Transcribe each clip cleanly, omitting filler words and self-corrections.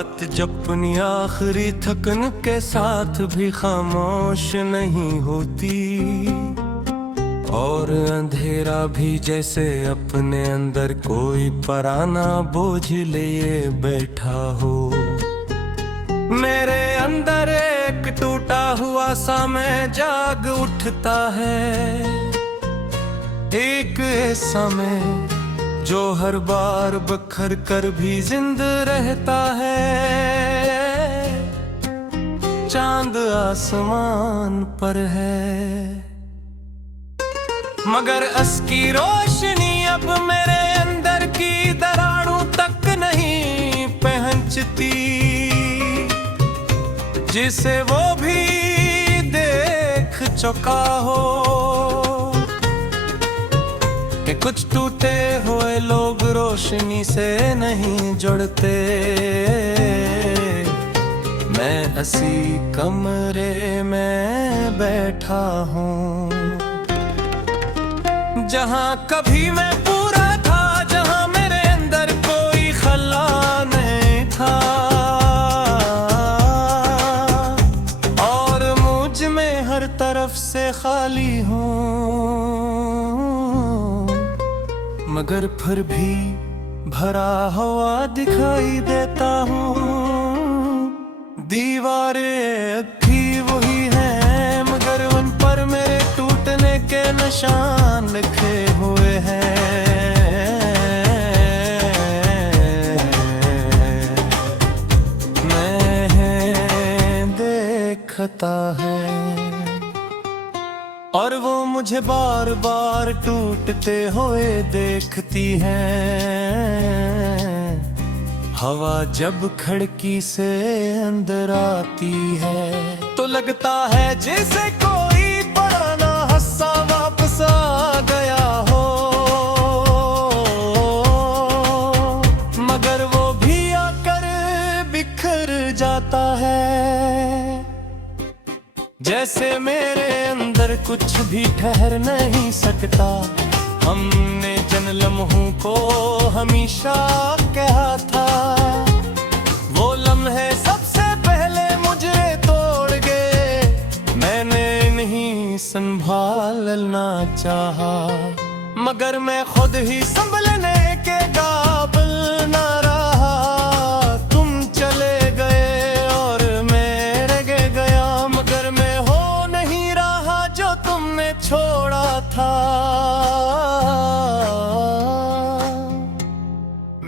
रात जपनी आखिरी थकन के साथ भी खामोश नहीं होती, और अंधेरा भी जैसे अपने अंदर कोई पराना बोझ लिए बैठा हो। मेरे अंदर एक टूटा हुआ सा मैं जाग उठता है, एक ऐसा मैं जो हर बार बखर कर भी जिंदा रहता है। चांद आसमान पर है, मगर असकी रोशनी अब मेरे अंदर की दरारों तक नहीं पहुंचती, जिसे वो भी देख चुका हो कि कुछ टूटे हुए लोग रोशनी से नहीं जुड़ते। मैं इसी कमरे में बैठा हूँ जहाँ कभी मैं पूरा था, जहाँ मेरे अंदर कोई खला नहीं था, और मुझ में हर तरफ से खाली हूँ, मगर फिर भी भरा हुआ दिखाई देता हूँ। दीवारें अभी वही हैं, मगर उन पर मेरे टूटने के निशान लिखे हुए हैं। मैं देखता है और वो मुझे बार बार टूटते हुए देखती है। हवा जब खिड़की से अंदर आती है तो लगता है जैसे कोई पुराना हादसा वापस आ गया हो, मगर वो भी आकर बिखर जाता है। जैसे मेरे अंदर कुछ भी ठहर नहीं सकता, हमने जिन लम्हों को हमेशा कहा था, वो लम्हे सबसे पहले मुझे तोड़ गए। मैंने नहीं संभालना चाहा, मगर मैं खुद ही संभलने के काबिल न रहा। तुम चले गए और मैं रह गया, मगर मैं हो नहीं रहा जो तुमने छोड़ा था।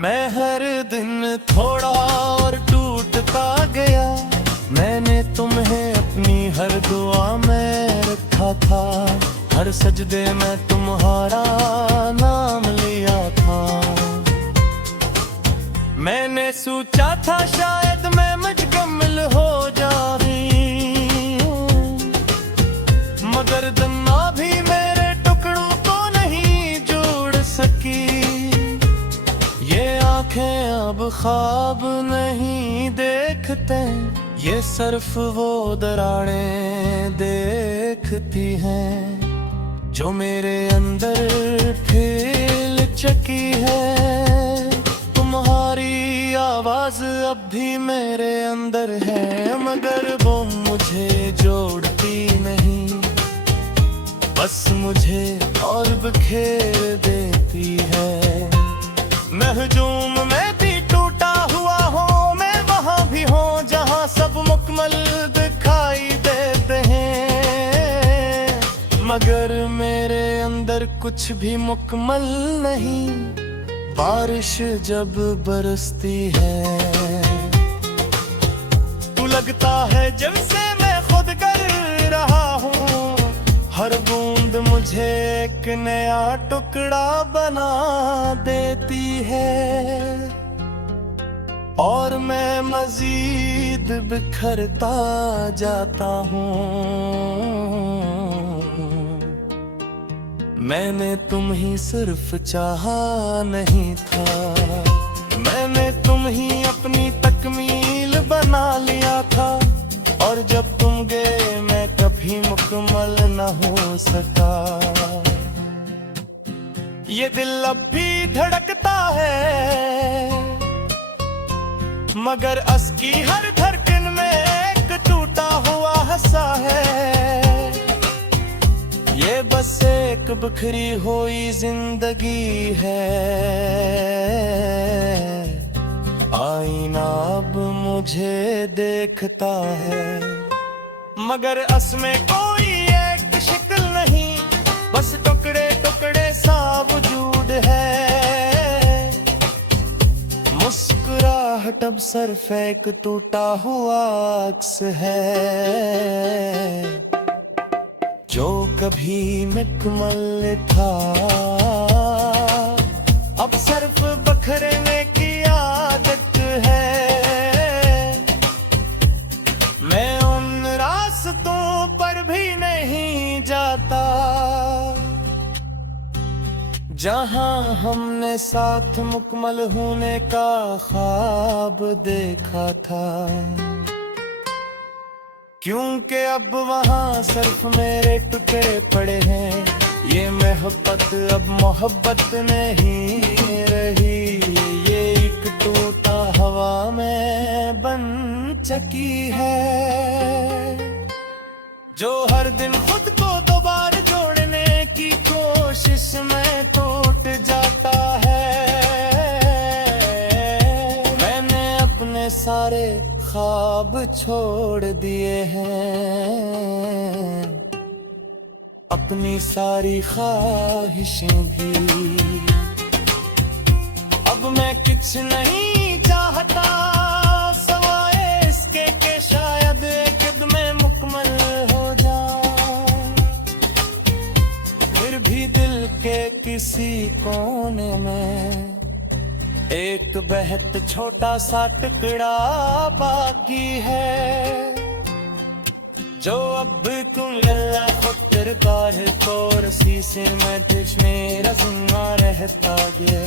मैं हर दिन थोड़ा और टूटता गया, मैंने तुम्हें अपनी हर दुआ में रखा था, हर सजदे में तुम्हारा नाम लिया था। मैंने सोचा था शायद मैं मुकम्मल हो जा रही हूँ, मगर दन्ना भी मेरे टुकड़ों को नहीं जोड़ सकी। ये आंखें अब ख्वाब नहीं देखते, ये सिर्फ वो दरारें देखती हैं जो मेरे अंदर फैल चुकी है। तुम्हारी आवाज अब भी मेरे अंदर है, मगर वो मुझे जोड़ती नहीं, बस मुझे और बिखेर देती है। महजूम मैं भी टूटा हुआ हूँ, मैं वहाँ भी हूँ जहाँ सब मुकम्मल दिखाई देते हैं, मगर मेरे अंदर कुछ भी मुकम्मल नहीं। बारिश जब बरसती है तो लगता है जैसे मैं खुद कर रहा हूँ, हर बूंद मुझे एक नया टुकड़ा बना देती है, और मैं मजीद बिखरता जाता हूँ। मैंने तुम ही सिर्फ चाहा नहीं था, मैंने तुम ही अपनी तकमील बना लिया था, और जब तुम गए मैं कभी मुकम्मल न हो सका। ये दिल अब भी धड़कता है मगर अस की हर धड़कन में एक टूटा हुआ हिस्सा है। ये बस एक बिखरी हुई जिंदगी है। आईना अब मुझे देखता है, मगर अस में कोई एक शक्ल नहीं, बस टुकड़े टुकड़े सा वजूद है। मुस्कुराहट अब सिर्फ एक टूटा हुआ अक्स है, जो कभी मुकम्मल था अब सिर्फ बखरने की आदत है। मैं उन रास्तों पर भी नहीं जाता जहां हमने साथ मुकम्मल होने का ख्वाब देखा था, क्योंकि अब वहां सिर्फ मेरे टुकड़े पड़े हैं। ये मोहब्बत अब मोहब्बत नहीं रही, ये एक टूटा हवा में बन चुकी है, जो हर दिन खुद को दोबारा जोड़ने की कोशिश में टूट जाता है। मैंने अपने सारे ख्वाब छोड़ दिए हैं, अपनी सारी ख्वाहिशें भी। अब मैं कुछ नहीं चाहता सवाए इसके के शायद एक दिन में मुकम्मल हो जाऊं। फिर भी दिल के किसी कोने में एक बेहद छोटा सा टुकड़ा बाकी है, जो अब तुम लल्ला खुतर कार को रसी से मैं तुझ मेरा जिम्मा रहता गया।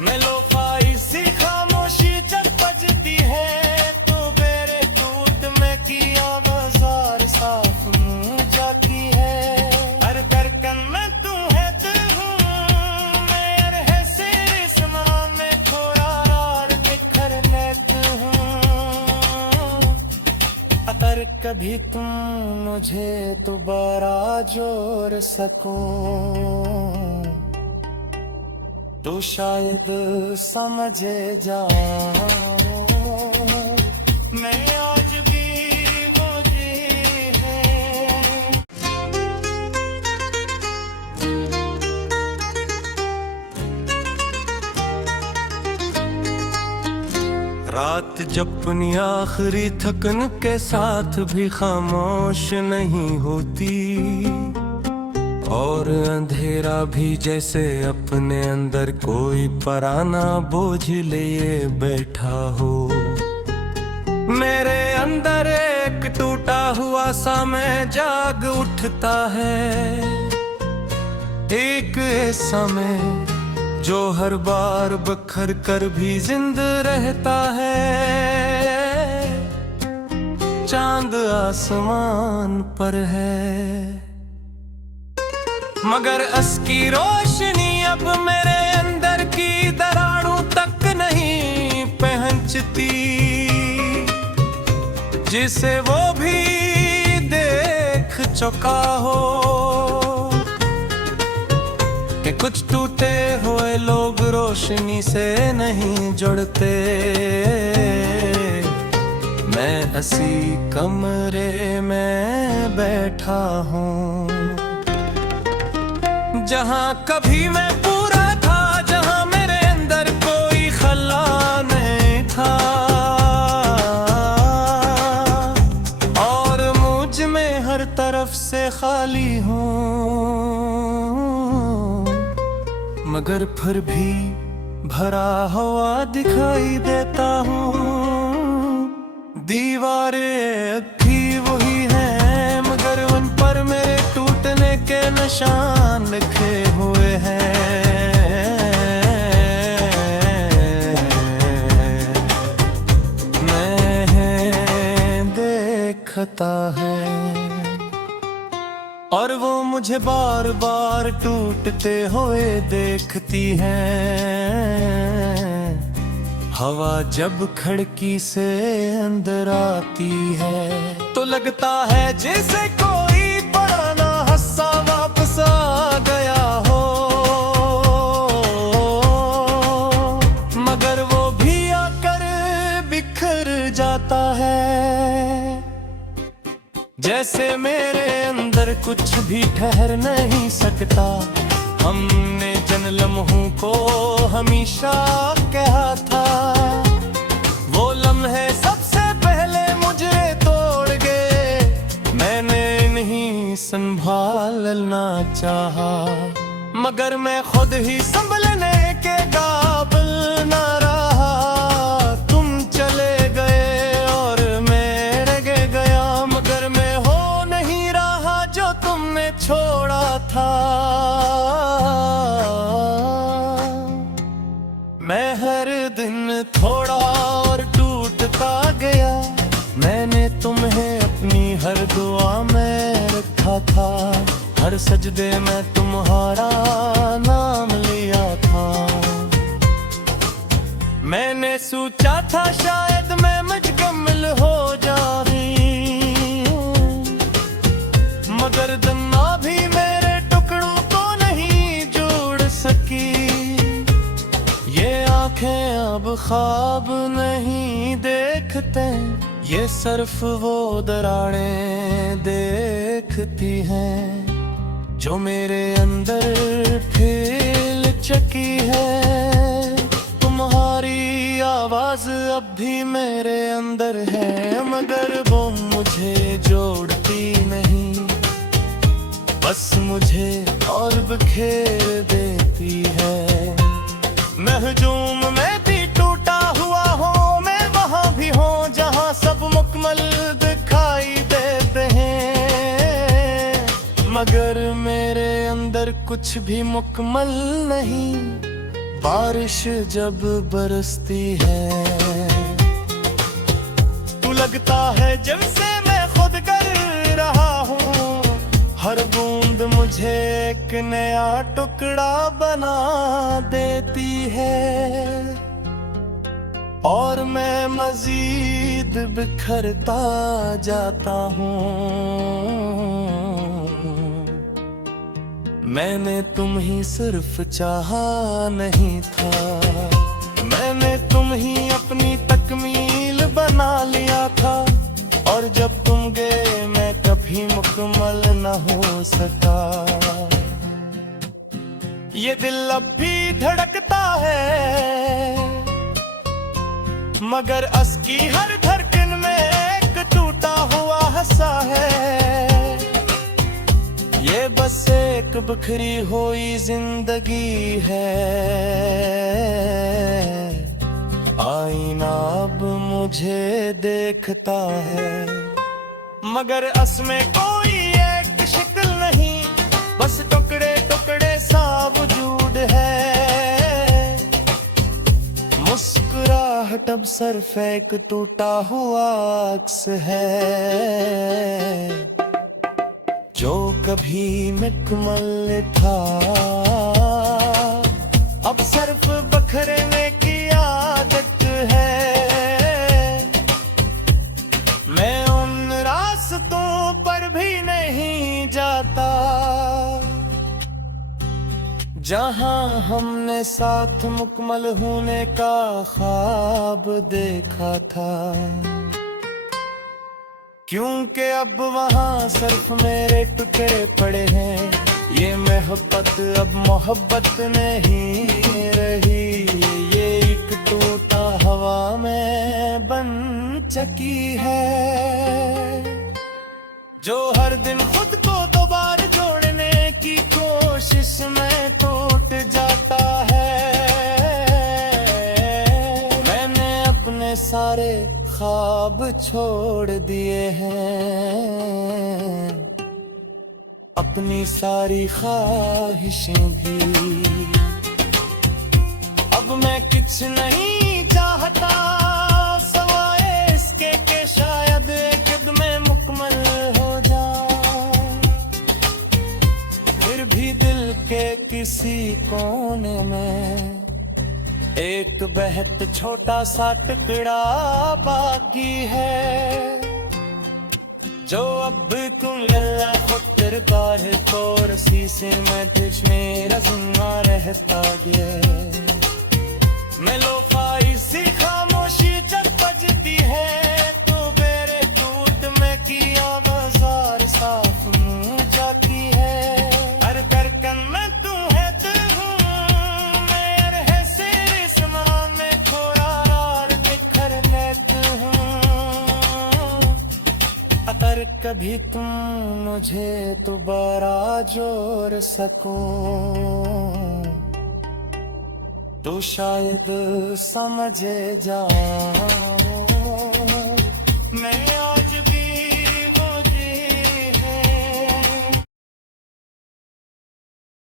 मैं लोफाई सी खामोशी जब बजती है, तो मेरे टूट में किया बाजार साफ मुँह जाती है। हर धड़कन में तू है तू हूँ मैं, है सिर समा में थोड़ा रार बिखरने तू हूँ। अगर कभी तुम मुझे दोबारा जोड़ सको तो शायद समझ जाओ मैं आज भी वो जी है। रात जब अपनी आखिरी थकन के साथ भी खामोश नहीं होती, और अंधेरा भी जैसे अपने अंदर कोई पराना बोझ लिए बैठा हो। मेरे अंदर एक टूटा हुआ सा मैं जाग उठता है, एक ऐसा मैं जो हर बार बखर कर भी जिंदा रहता है। चांद आसमान पर है, मगर अस्की रोशनी अब मेरे अंदर की दरारों तक नहीं पहुंचती, जिसे वो भी देख चुका हो कि कुछ टूटे हुए लोग रोशनी से नहीं जुड़ते। मैं इसी कमरे में बैठा हूँ जहाँ कभी मैं पूरा था, जहाँ मेरे अंदर कोई खला नहीं था, और मुझ में हर तरफ से खाली हूँ, मगर फिर भी भरा हुआ दिखाई देता हूँ। दीवारें अभी वही हैं, मगर उन पर मेरे टूटने के निशान लिखे हुए हैं। मैं देखता है और वो मुझे बार बार टूटते हुए देखती हैं। हवा जब खिड़की से अंदर आती है तो लगता है जैसे कोई पुराना हादसा वापस आ गया हो, मगर वो भी आकर बिखर जाता है। जैसे मेरे अंदर कुछ भी ठहर नहीं सकता, हमने जिन लम्हों को हमेशा कहा था, वो लम्हे सबसे पहले मुझे तोड़ गए। मैंने नहीं संभालना चाहा, मगर मैं खुद ही संभलने के काबिल न रहा। तुम चले गए और मैं रह गया, मगर मैं हो नहीं रहा जो तुमने छोड़ा था। मैं हर दिन थोड़ा और टूटता गया, मैंने तुम्हें अपनी हर दुआ में रखा था, हर सजदे में तुम्हारा नाम लिया था। मैंने सोचा था शायद मैं मुकम्मल हो जाऊं, मगर दन्ना भी मेरे टुकड़ों को नहीं जोड़ सकी। ये आंखें अब ख्वाब नहीं देखते, ये सिर्फ वो दरारें देखती हैं जो मेरे अंदर फैल चुकी है। तुम्हारी आवाज अब भी मेरे अंदर है, मगर वो मुझे जोड़ती नहीं, बस मुझे और बिखेर देती है। महजूम मैं भी टूटा हुआ हूँ, मैं वहाँ भी हूँ जहाँ सब मुकम्मल दिखाई देते हैं, मगर मेरे अंदर कुछ भी मुकम्मल नहीं। बारिश जब बरसती है तो लगता है जैसे मैं खुद कर रहा हूँ, हर बूंद मुझे एक नया टुकड़ा बना देती है, और मैं मजीद बिखरता जाता हूँ। मैंने तुम ही सिर्फ चाहा नहीं था, मैंने तुम ही अपनी तकमील बना लिया था, और जब तुम गए मैं कभी मुकम्मल न हो सका। ये दिल अब भी धड़कता है, मगर असकी हर धड़कन में एक टूटा हुआ हिस्सा है। ये बस एक बिखरी हुई जिंदगी है, आईना अब मुझे देखता है, मगर असमें कोई एक शक्ल नहीं, बस टुकड़े टुकड़े सा वजूद है। मुस्कुराहट अब सिर्फ एक टूटा हुआ अक्स है, जो कभी मुकम्मल था अब सिर्फ बखरने की आदत है। मैं उन रास्तों पर भी नहीं जाता जहां हमने साथ मुकम्मल होने का ख्वाब देखा था, क्योंकि अब वहाँ सिर्फ मेरे टुकड़े पड़े हैं। ये मोहब्बत अब मोहब्बत नहीं रही, ये एक टूटा हवा में बन चुकी है, जो हर दिन खुद को दोबारा जोड़ने की कोशिश में टूट जाता है। मैंने अपने सारे ख्वाब छोड़ दिए हैं, अपनी सारी ख्वाहिशें भी। अब मैं कुछ नहीं चाहता सवाए इसके कि शायद एक दिन में मुकम्मल हो जाऊं, फिर भी दिल के किसी कोने में एक बेहद छोटा सा टुकड़ा बाकी है जो अब तुम लल्ला खुतर कार और शीशे में तुझ मेरा जिम्मा रहता गया मैं लो पाई सी खामोशी जब बजती है तो मेरे टूट में किया बाजार साफ मुंह जाती है हर धड़कन में तू है तू हूँ मैं है सिर समा में थोड़ा रार बिखरने तू हूँ अगर कभी तुम मुझे दोबारा जोड़ सको तो शायद समझ जा